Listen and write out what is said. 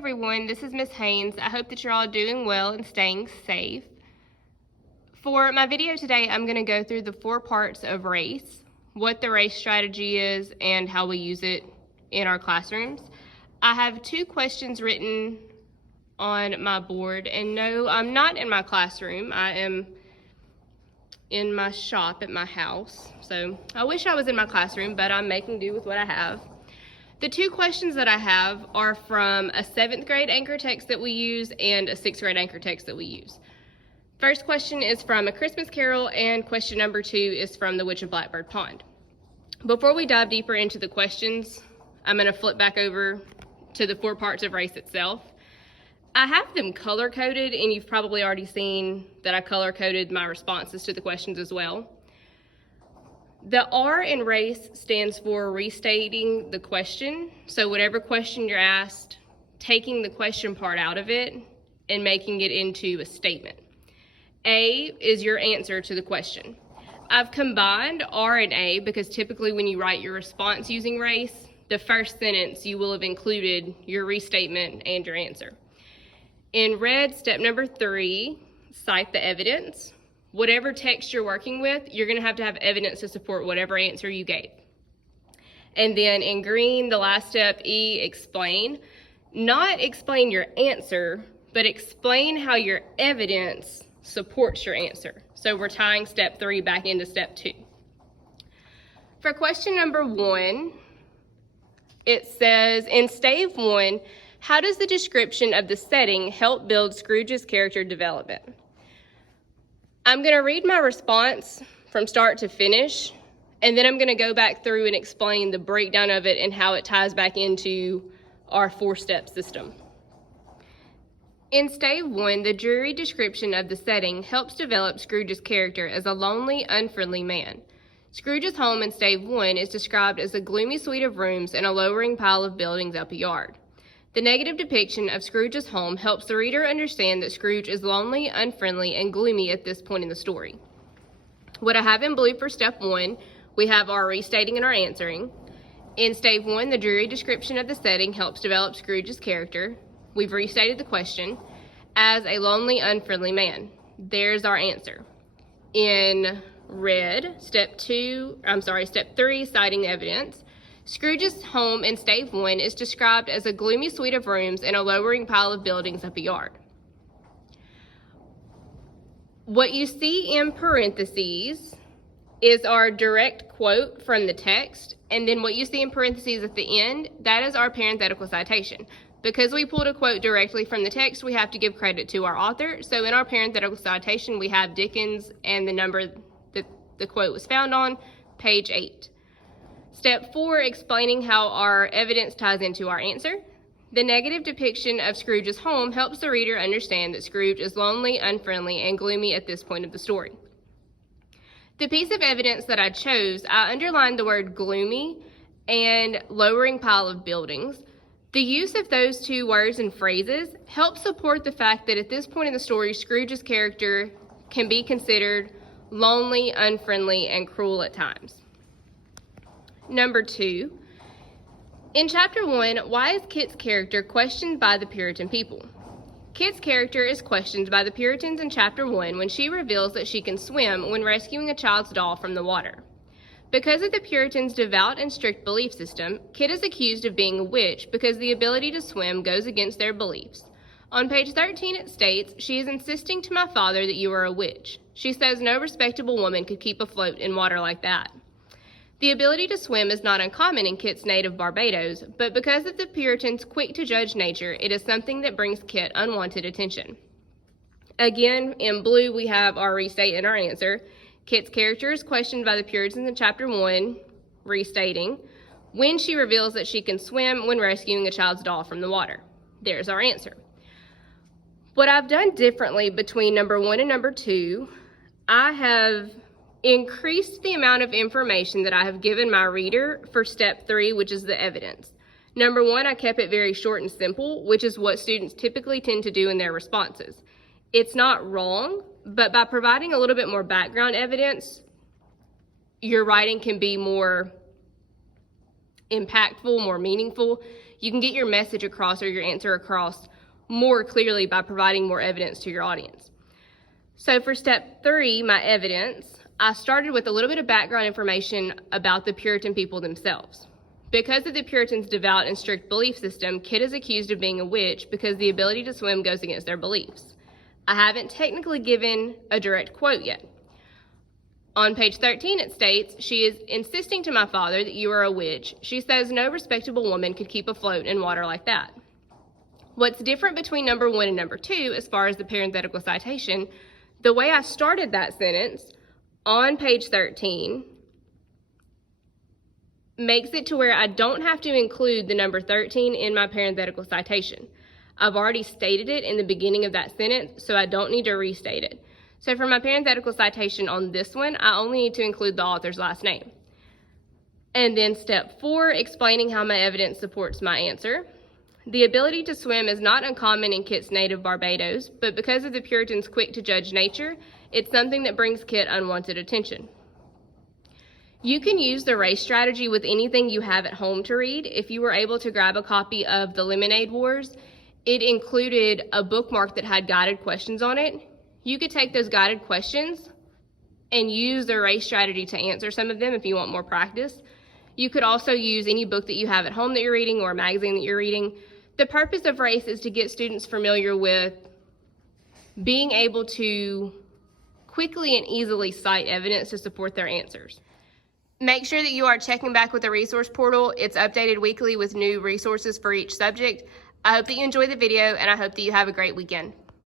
everyone, this is Miss Haynes. I hope that you're all doing well and staying safe. For my video today, I'm going to go through the 4 parts of R.A.C.E, what the R.A.C.E strategy is, and how we use it in our classrooms. I have 2 questions written on my board, and no, I'm not in my classroom. I am in my shop at my house. So I wish I was in my classroom, but I'm making do with what I have. The 2 questions that I have are from a 7th grade anchor text that we use and a 6th grade anchor text that we use. First question is from A Christmas Carol, and question number 2 is from The Witch of Blackbird Pond. Before we dive deeper into the questions, I'm going to flip back over to the 4 parts of R.A.C.E itself. I have them color-coded, and you've probably already seen that I color-coded my responses to the questions as well. The R in R.A.C.E stands for restating the question. So whatever question you're asked, taking the question part out of it and making it into a statement. A is your answer to the question. I've combined R and A because typically when you write your response using R.A.C.E, the first sentence you will have included your restatement and your answer. In red, step number 3, cite the evidence. Whatever text you're working with, you're going to have evidence to support whatever answer you gave. And then in green, the last step, E, explain. Not explain your answer, but explain how your evidence supports your answer. So we're tying step 3 back into step 2. For question number 1, it says, in stave 1, how does the description of the setting help build Scrooge's character development? I'm going to read my response from start to finish, and then I'm going to go back through and explain the breakdown of it and how it ties back into our 4-step system. In stave 1, the dreary description of the setting helps develop Scrooge's character as a lonely, unfriendly man. Scrooge's home in stave 1 is described as a gloomy suite of rooms and a lowering pile of buildings up a yard. The negative depiction of Scrooge's home helps the reader understand that Scrooge is lonely, unfriendly, and gloomy at this point in the story. What I have in blue for step 1, we have our restating and our answering. In stave 1, the dreary description of the setting helps develop Scrooge's character. We've restated the question as a lonely, unfriendly man. There's our answer. In red, step 3, citing the evidence. Scrooge's home in stave 1 is described as a gloomy suite of rooms and a lowering pile of buildings up a yard. What you see in parentheses is our direct quote from the text, and then what you see in parentheses at the end, that is our parenthetical citation. Because we pulled a quote directly from the text, we have to give credit to our author. So in our parenthetical citation, we have Dickens and the number that the quote was found on, page 8. Step 4, explaining how our evidence ties into our answer. The negative depiction of Scrooge's home helps the reader understand that Scrooge is lonely, unfriendly, and gloomy at this point of the story. The piece of evidence that I chose, I underlined the word gloomy and lowering pile of buildings. The use of those 2 words and phrases helps support the fact that at this point in the story, Scrooge's character can be considered lonely, unfriendly, and cruel at times. Number 2, in chapter 1, why is Kit's character questioned by the Puritan people? Kit's character is questioned by the Puritans in chapter 1 when she reveals that she can swim when rescuing a child's doll from the water. Because of the Puritans' devout and strict belief system, Kit is accused of being a witch because the ability to swim goes against their beliefs. On page 13 it states, "She is insisting to my father that you are a witch. She says no respectable woman could keep afloat in water like that." The ability to swim is not uncommon in Kit's native Barbados, but because of the Puritans' quick-to-judge nature, it is something that brings Kit unwanted attention. Again, in blue, we have our restate and our answer. Kit's character is questioned by the Puritans in chapter 1, restating, when she reveals that she can swim when rescuing a child's doll from the water. There's our answer. What I've done differently between number 1 and number 2, I have increased the amount of information that I have given my reader for step 3, which is the evidence. Number 1, I kept it very short and simple, which is what students typically tend to do in their responses. It's not wrong, but by providing a little bit more background evidence, your writing can be more impactful, more meaningful. you can get your message across or your answer across more clearly by providing more evidence to your audience. So for step 3, my evidence, I started with a little bit of background information about the Puritan people themselves. Because of the Puritans' devout and strict belief system, Kit is accused of being a witch because the ability to swim goes against their beliefs. I haven't technically given a direct quote yet. On page 13 it states, "She is insisting to my father that you are a witch. She says no respectable woman could keep afloat in water like that." What's different between number 1 and number 2 as far as the parenthetical citation, the way I started that sentence on page 13 makes it to where I don't have to include the number 13 in my parenthetical citation. I've already stated it in the beginning of that sentence, so I don't need to restate it. So for my parenthetical citation on this one, I only need to include the author's last name. And then step 4, explaining how my evidence supports my answer. The ability to swim is not uncommon in Kit's native Barbados, but because of the Puritans' quick to judge nature, it's something that brings Kit unwanted attention. You can use the R.A.C.E strategy with anything you have at home to read. If you were able to grab a copy of The Lemonade Wars, it included a bookmark that had guided questions on it. You could take those guided questions and use the R.A.C.E strategy to answer some of them if you want more practice. You could also use any book that you have at home that you're reading or a magazine that you're reading. The purpose of R.A.C.E is to get students familiar with being able to quickly and easily cite evidence to support their answers. Make sure that you are checking back with the resource portal. It's updated weekly with new resources for each subject. I hope that you enjoyed the video, and I hope that you have a great weekend.